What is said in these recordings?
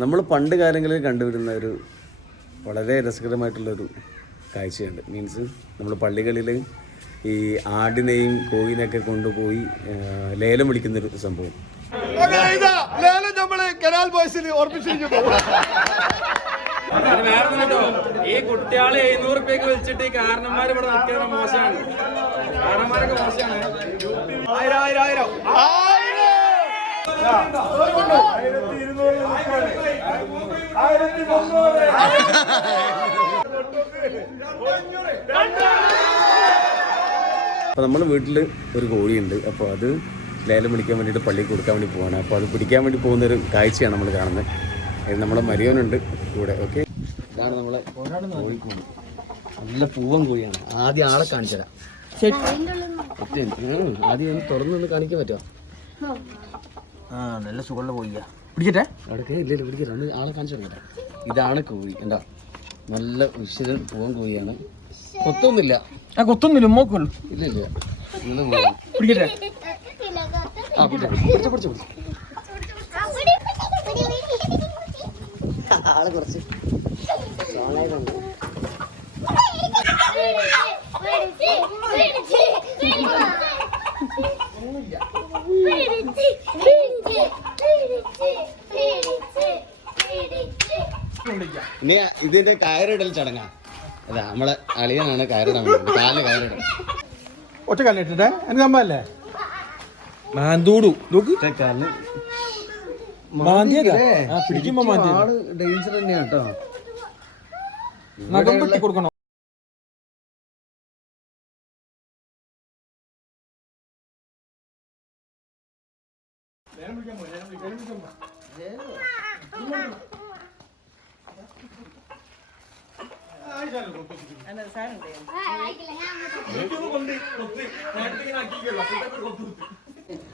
നമ്മൾ പണ്ട് കാലങ്ങളിൽ കണ്ടുവരുന്ന ഒരു വളരെ രസകരമായിട്ടുള്ളൊരു കാഴ്ചയുണ്ട്. മീൻസ് നമ്മൾ പള്ളികളിൽ ഈ ആടിനെയും കോഴിനെയൊക്കെ കൊണ്ടുപോയി ലേലം വിളിക്കുന്നൊരു സംഭവം. ലേലം നമ്മൾ കനാൽ ബോയ്സിൽ വേറെ ഈ കുട്ടികളെ എഴുന്നൂറ് രൂപയ്ക്ക് വിളിച്ചിട്ട് ഈ കാരണന്മാർ ഇവിടെ നിൽക്കുന്നത് മോശമാണ്. കാരണന്മാരൊക്കെ മോശമാണ്. ആയിരം ആയിരം ആയിരം. ആയിരത്തി ഇരുന്നൂറ് ആയിരത്തി മുന്നൂറ് അപ്പോൾ നമ്മൾ വീട്ടിൽ ഒരു കോഴിയുണ്ട്. അപ്പോൾ അത് ലേലം വിളിക്കാൻ വേണ്ടിയിട്ട് പള്ളിയിൽ കൊടുക്കാൻ വേണ്ടി പോവാണ്. അപ്പോൾ അത് പിടിക്കാൻ വേണ്ടി പോകുന്ന ഒരു കാഴ്ചയാണ് നമ്മൾ കാണുന്നത്. നമ്മുടെ നമ്മളെ മരിയോനുണ്ട് കൂടെ ഓക്കെ. ഇതാണ് നമ്മളെ കോഴിക്കോട്. നല്ല പൂവൻ കോഴിയാണ്. ആദ്യം ആളെ കാണിച്ചു തരാം ഒറ്റ മിനിറ്റ്. ഉം, ആദ്യം തുറന്നൊന്ന് കാണിക്കാൻ പറ്റുമോ? നല്ല സുഖമുള്ള കോഴിയാ പിടിക്കട്ടെ അവിടെ ഇല്ല ഇല്ല ഒന്ന് ആളെ കാണിച്ചു കൊടുക്കട്ടെ ഇതാണ് കോഴി എന്താ നല്ല ഉശിരൻ പൂവൻ കോഴിയാണ് കൊത്തൊന്നുമില്ല ആ കൊത്തൊന്നുമില്ല മോക്കുള്ളൂ ഇല്ല ഇല്ല. പിടിക്കട്ടെ ആ പിടിച്ചു പിടിച്ചു പിടിച്ചോ പിടിച്ചോ ആളെ കുറച്ച് ഇനി ഇതിന്റെ കയറിടൽ ചടങ്ങാ. അതാ നമ്മളെ അളിയനാണ് കയറിടാൻ വേണ്ടി കാലിന് കയറിടാൻ ഒറ്റ കല്ലിട്ടെ എനിക്ക് അമ്മല്ലേ മാന്തൂടു. നോക്ക്. കാലിന് മാന്തിയതാ. ആ പിടിക്കുമ്പോ ആൾ ഡേഞ്ചർ തന്നെയാണ് കേട്ടോ. നഖം വെട്ടി കൊടുക്കണോ?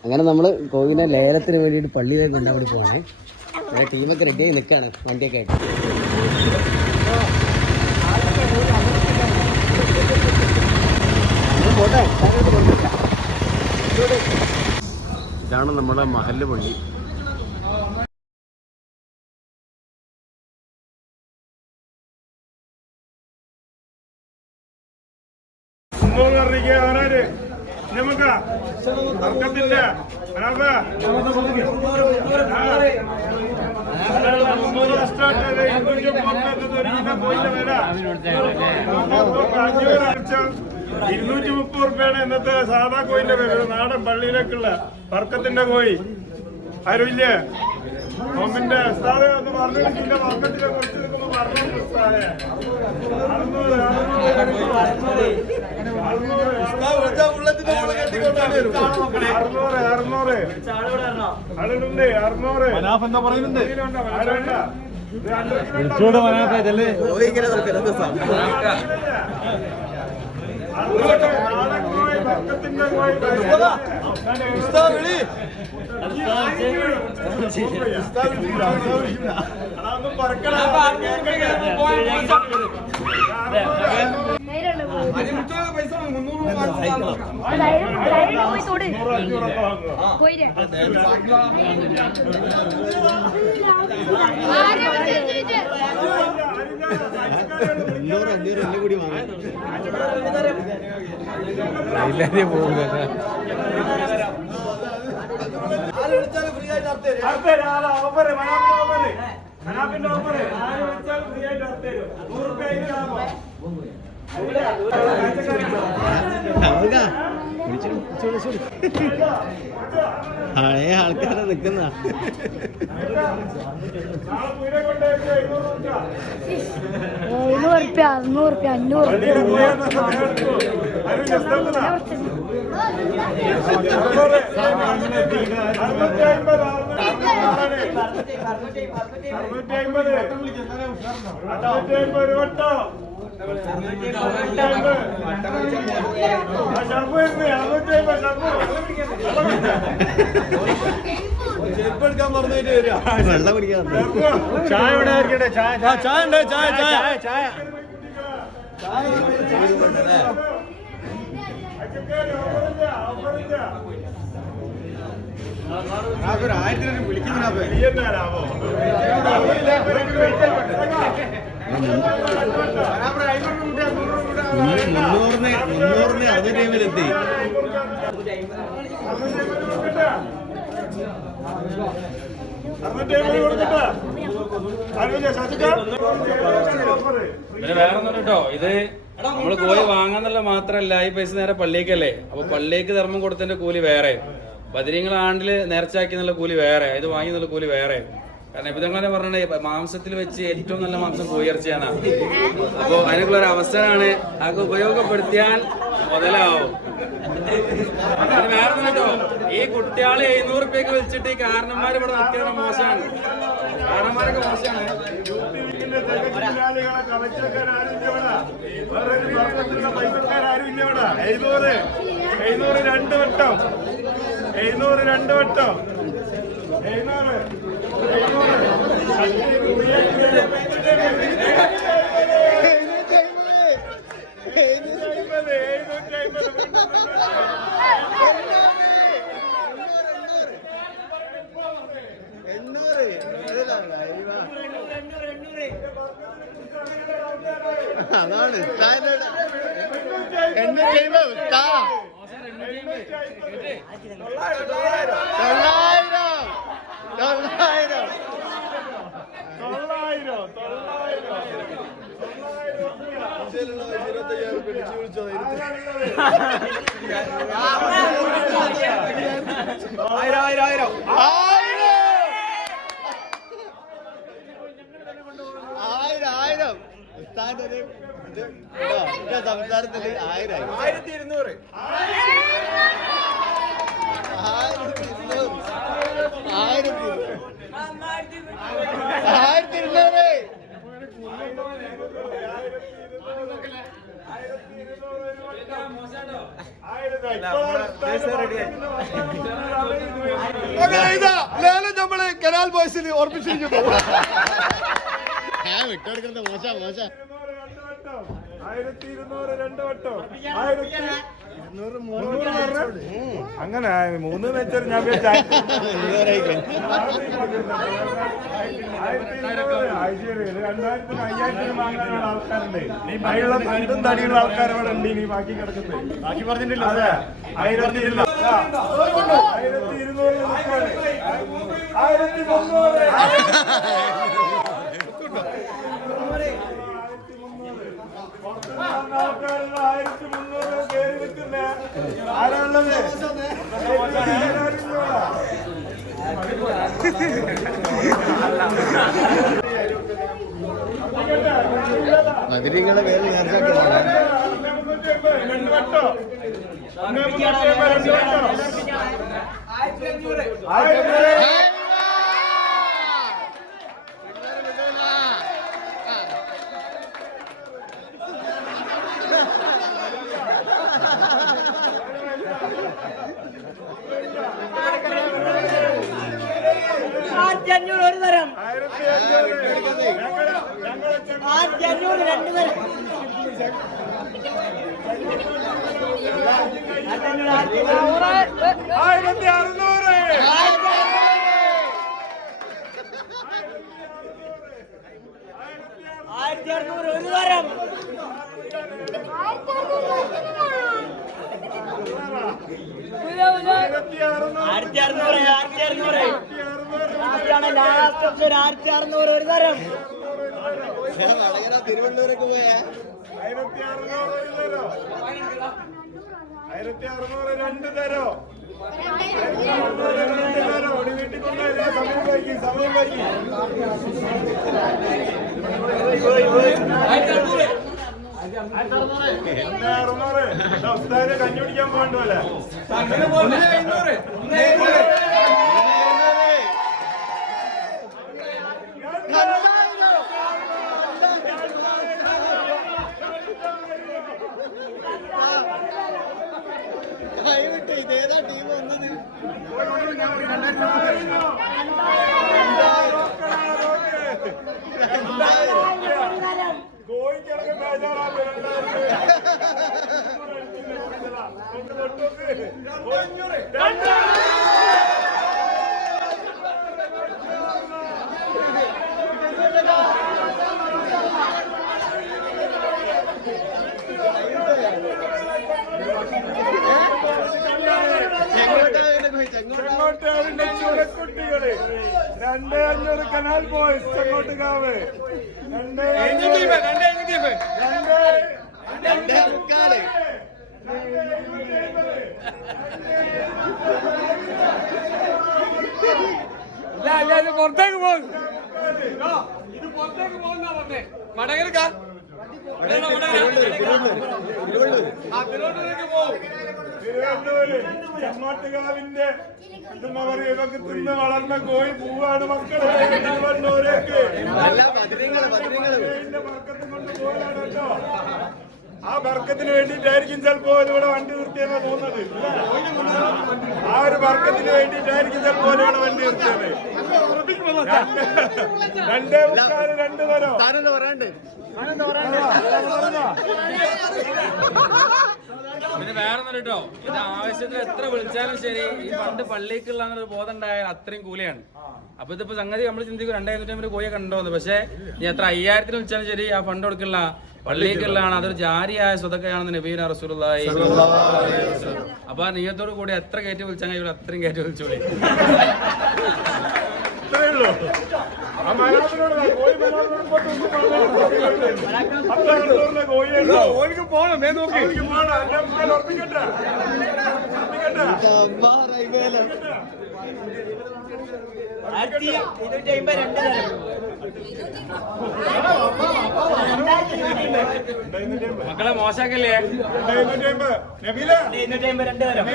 അങ്ങനെ നമ്മൾ കോവിനെ ലേലത്തിന് വേണ്ടിയിട്ട് പള്ളിയിലേക്ക് കൊണ്ടാൻ അവിടെ പോകണേ അങ്ങനെ ടീമൊക്കെ റെഡിയായി നിൽക്കുകയാണ് വണ്ടിയൊക്കെ ആയിട്ട്. ഇതാണ് നമ്മുടെ മഹല്ല് പള്ളി. അടിച്ചാൽ ഇരുന്നൂറ്റി മുപ്പത് റുപ്യാണ് ഇന്നത്തെ സാധാ കോയിന്റെ പേര് നാടൻ പള്ളിയിലേക്കുള്ള വർക്കത്തിന്റെ കോഴി ആരുമില്ലേ? നോമ്പിന്റെ ഉസ്താദ് ഒന്ന് പറഞ്ഞിട്ടില്ല മാർക്കറ്റിലെ കുറിച്ച് പറഞ്ഞു ഉസ്താദെ. അറുന്നൂറ് അറുന്നൂറ് അറുന്നൂറ് അറുന്നൂറ് ആളുണ്ട് അറുന്നൂറ് എന്താ പറയുന്നുണ്ട് ആരുണ്ട വിളിച്ചോട് മനാഫ ഇതല്ലേ എല്ലാരെയും പോകും. മനാഫിന്റെ ഓഫർ ആര് വിളിച്ചാലും ഫ്രീ ആയിട്ട് അറുത്തരും നൂറ് റുപ്യ പഴയ ആൾക്കാരെ നിൽക്കുന്ന. എഴുന്നൂറ് റുപ്യ അറുന്നൂറ് റുപ്യ അഞ്ഞൂറ് അറുന്നൂറ്റി അമ്പത്. ഒരു വട്ടോ. വരുന്നു അറുന്നൂറ്റി അമ്പത് ഷർപ്പ് വെള്ളം കുടിക്കാൻ ചായ ഇവിടെ ആയിരിക്കട്ടെ ചായ ചായ. ഉണ്ട് ചായ. ചായ. ചായ ഓഫറില്ല നീയെന്നാലാവോ? പിന്നെ വേറൊന്നും കേട്ടോ ഇത് നമ്മൾ കോഴി വാങ്ങാന്നുള്ള മാത്രല്ല ഈ പൈസ നേരെ പള്ളിക്കല്ലേ അപ്പൊ പള്ളിക്ക് ധർമ്മം കൊടുത്തതിന്റെ കൂലി വേറെ. ബദരീങ്ങൾ ആണ്ടിൽ നേർച്ചാക്കി എന്നുള്ള കൂലി വേറെ. ഇത് വാങ്ങി എന്നുള്ള കൂലി വേറെ. കാരണം ഇപ്പൊ തന്നെ പറഞ്ഞേ മാംസത്തിൽ വെച്ച് ഏറ്റവും നല്ല മാംസം കോഴിയിറച്ചിയാണ്. അപ്പൊ അതിനുള്ള ഒരു അവസരമാണ് അതൊക്കെ ഉപയോഗപ്പെടുത്തിയാൽ മുതലാവും. വേറെ കേട്ടോ. ഈ കുട്ടികളെ എഴുന്നൂറ് റുപ്യക്ക് വിളിച്ചിട്ട് ഈ കാരണന്മാർ ഇവിടെ നിൽക്കുന്നത് മോശമാണ്. കാരണന്മാരൊക്കെ മോശമാണ്. എഴുന്നൂറ് രണ്ട് വട്ടം. എഴുന്നൂറ് രണ്ട് വട്ടം. എഴുന്നൂറ്. എഴുന്നൂറ് എഴുന്നൂറ്റി എഴുന്നൂറ്റി അമ്പത് അതാണ് തൊള്ളായിരം. തൊള്ളായിരം ആയിരം ആയിരം. ആയിരം. ആയിരം ആയിരം ഉണ്ടോ? എന്റെ സംസാരത്തിൽ ആയിരം ആയിരത്തി ഇരുന്നൂറ് ആയിരത്തി ഇരുന്നൂറ് ആയിരത്തി ഇരുന്നൂറ് ആയിരത്തി ഇരുന്നൂറ് ലേലം നമ്മൾ കനാൽ ബോയ്സിൽ ഓർമ്മിച്ചിരിക്കുന്നു. വിട്ടുകൊടുക്കുന്നത് മോശം മോശം. ആയിരത്തി ഇരുന്നൂറ് രണ്ട് വട്ടം. ആയിരത്തി മുന്നൂറ് പറഞ്ഞേ? അങ്ങനെ മൂന്ന് വെച്ചാൽ ഞാൻ ഇരുന്നൂറ്. രണ്ടായിരത്തിന് അയ്യായിരത്തിന് വാങ്ങാനുള്ള ആൾക്കാരുണ്ട്. കണ്ടും തടിയുള്ള ആൾക്കാർ ഉണ്ട് ഇനി ബാക്കി കിടക്കുന്നത്. ബാക്കി പറഞ്ഞിട്ടില്ല. അതെ. ആയിരത്തി ഇരുന്നൂറ് ആയിരത്തി ഇരുന്നൂറ് ആയിരത്തി മുന്നൂറ് ആൾക്കാരുള്ള ആയിരത്തി മുന്നൂറ് കയറി നിൽക്കുന്ന ആരാളുള്ളത് മധുരികളെ പേര് നേരത്തെ രണ്ട് വട്ടോ ഒന്നേ മുന്നൂറ്റി അമ്പത് രണ്ട് വട്ടോ ആയിരത്തി ആയിരത്തി അഞ്ഞൂറ് ഒരു തരം ആയിരത്തി അഞ്ഞൂറ് ഞങ്ങൾ ആയിരത്തി അഞ്ഞൂറ് രണ്ട് തരം ആയിരത്തി അറുന്നൂറ്. ആയിരത്തി അറുന്നൂറ് ഒരു തരം. ആയിരത്തി അറുന്നൂറ് ആയിരത്തി അറുന്നൂറ്. ലാസ്റ്റ് ഓപ്ഷൻ ഒരു ആയിരത്തി അറുന്നൂറ് ഒരു തരം. തിരുവനന്തപുരക്ക് പോയാ? ആയിരത്തി അറുന്നൂറ് തരോ ആയിരത്തി അറുന്നൂറ് രണ്ട് തരോ? രണ്ട് തരോ? ഒരു വീട്ടിൽ കൊണ്ടുവരുന്ന സമയം വൈകി സമയം വൈകി അറുന്നൂറ്. ഉസ്താദിനെ കഞ്ഞി കുടിക്കാൻ പോകണ്ടല്ലേ ചെങ്ങോട്ടുകാവിന്റെ ചുരക്കുട്ടികൾ. രണ്ട് അഞ്ഞൂറ് കനാൽ ബോയ്സ് ചെങ്ങോട്ടുകാവ് രണ്ട് രണ്ട് രണ്ടേ മുക്കാൽ പുറത്തേക്ക് പോകും. ഇത് പുറത്തേക്ക് പോകുന്ന പറഞ്ഞേ. മടങ്ങരുക്ക ഇതുമവർ ഇതൊക്കെ തിന്ന് വളർന്ന കോഴി പൂവാണ് മക്കളെ. കേട്ടോ ആ ബർക്കത്തിന് വേണ്ടിയിട്ടായിരിക്കും ചിലപ്പോ ഇവിടെ വണ്ടി നിർത്തിയാണ് പോകുന്നത്. ആ ഒരു ബർക്കത്തിന് വേണ്ടിയിട്ടായിരിക്കും ചിലപ്പോ ഇവിടെ വണ്ടി നിർത്തിയത് രണ്ട് മുക്കാൽ പറയാണ്ട്? പിന്നെ വേറെ ഒന്നും കേട്ടോ ഇത് ആവശ്യത്തിന് എത്ര വിളിച്ചാലും ശരി ഈ പണ്ട് പള്ളിക്കുള്ള ബോധം ഉണ്ടായാൽ അത്രയും കൂലിയാണ്. അപ്പൊ ഇതിപ്പോ സംഗതി നമ്മൾ ചിന്തിക്കും രണ്ടായിരത്തി അമ്പത് കോയെ കണ്ടോന്ന്. പക്ഷെ നീ എത്ര അയ്യായിരത്തിന് വിളിച്ചാലും ശരി ആ ഫണ്ട് കൊടുക്കില്ല പള്ളിക്കുള്ളതാണ് അതൊരു ജാരിയായ സ്വതക്കയാണെന്ന് നബീന റസൂലുള്ളാഹി അപ്പൊ ആ നീയത്തോട് കൂടി എത്ര കയറ്റി വിളിച്ചാൽ ഇവിടെ അത്രയും കയറ്റി വിളിച്ചോളി. ഇത്രയേ ഉള്ളൂ ആ മലയാളത്തിനോട് കോഴി മലയാളത്തിനോട് ഇങ്ങോട്ട് ഒന്ന് പറഞ്ഞേ. പത്ത് നോക്കി കോഴിയുണ്ടോ? അവർക്ക് പോണം അഞ്ചേ മുക്കാൽ ഉറപ്പിക്കട്ടെ? ആയിരത്തി ഇരുന്നൂറ്റി അമ്പത് രണ്ട് മക്കളെ മോശാക്കല്ലേ ഇരുന്നൂറ്റി അമ്പത് രണ്ട് തരം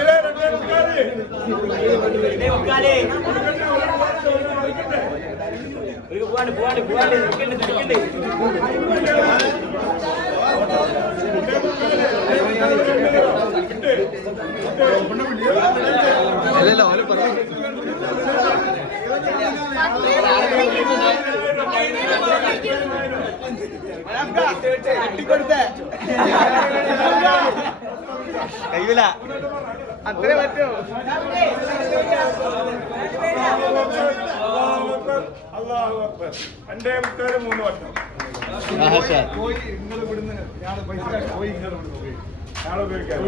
അല്ലല്ല ഓൽ പറഞ്ഞു കഴിയൂല അത്രേ പറ്റൂ. അല്ലാഹു അക്ബർ. രണ്ടേ മുക്കാൽ മൂന്ന് വട്ടം. ആഹാ. നാളെ ഉപയോഗിക്കാം.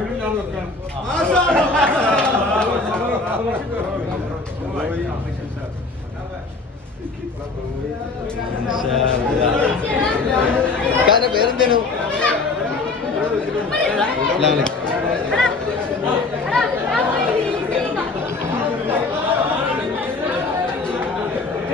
പേരെന്തേനു